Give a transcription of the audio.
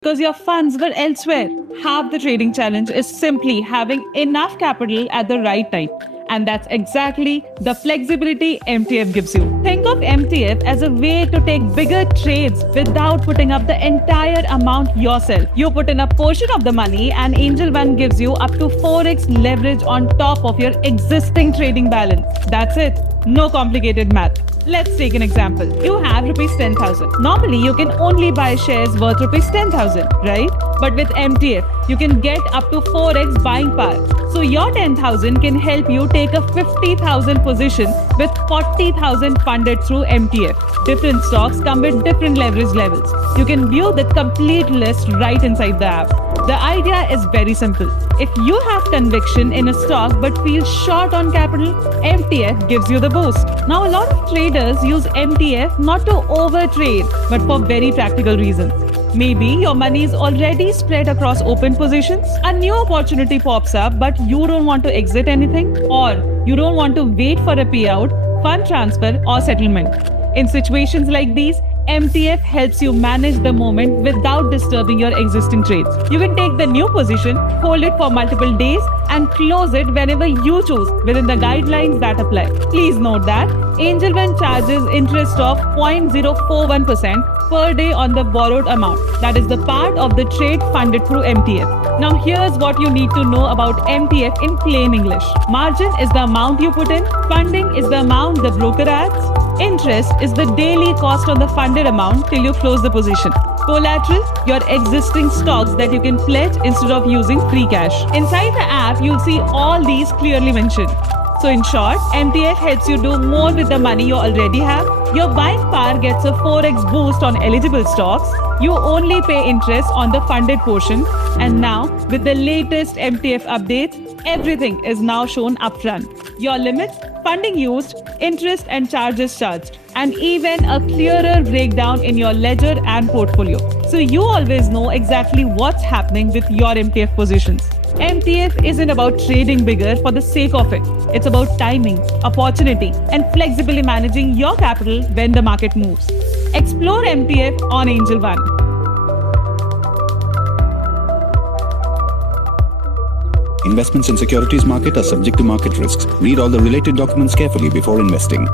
because your funds were elsewhere. Half the trading challenge is simply having enough capital at the right time. And that's exactly the flexibility MTF gives you. Think of MTF as a way to take bigger trades without putting up the entire amount yourself. You put in a portion of the money and Angel One gives you up to 4x leverage on top of your existing trading balance. That's it. No complicated math. Let's take an example. You have rupees 10,000. Normally, you can only buy shares worth rupees 10,000, right? But with MTF, you can get up to 4x buying power. So your 10,000 can help you take a 50,000 position with 40,000 funded through MTF. Different stocks come with different leverage levels. You can view the complete list right inside the app. The idea is very simple. If you have conviction in a stock but feel short on capital, MTF gives you the boost. Now, a lot of traders use MTF not to overtrade, but for very practical reasons. Maybe your money is already spread across open positions. A new opportunity pops up, but you don't want to exit anything, or you don't want to wait for a payout, fund transfer, or settlement. In situations like these, MTF helps you manage the moment without disturbing your existing trades. You can take the new position, hold it for multiple days, and close it whenever you choose within the guidelines that apply. Please note that Angel One charges interest of 0.041% per day on the borrowed amount. That is the part of the trade funded through MTF. Now here's what you need to know about MTF in plain English. Margin is the amount you put in. Funding is the amount the broker adds. Interest is the daily cost on the funded amount till you close the position. Collateral, your existing stocks that you can pledge instead of using free cash. Inside the app, you'll see all these clearly mentioned. So in short, MTF helps you do more with the money you already have. Your buying power gets a 4x boost on eligible stocks. You only pay interest on the funded portion. And now, with the latest MTF updates, everything is now shown upfront. Your limits, funding used, interest and charges charged, and even a clearer breakdown in your ledger and portfolio. So you always know exactly what's happening with your MTF positions. MTF isn't about trading bigger for the sake of it. It's about timing, opportunity, and flexibly managing your capital when the market moves. Explore MTF on Angel One. Investments in securities market are subject to market risks. Read all the related documents carefully before investing.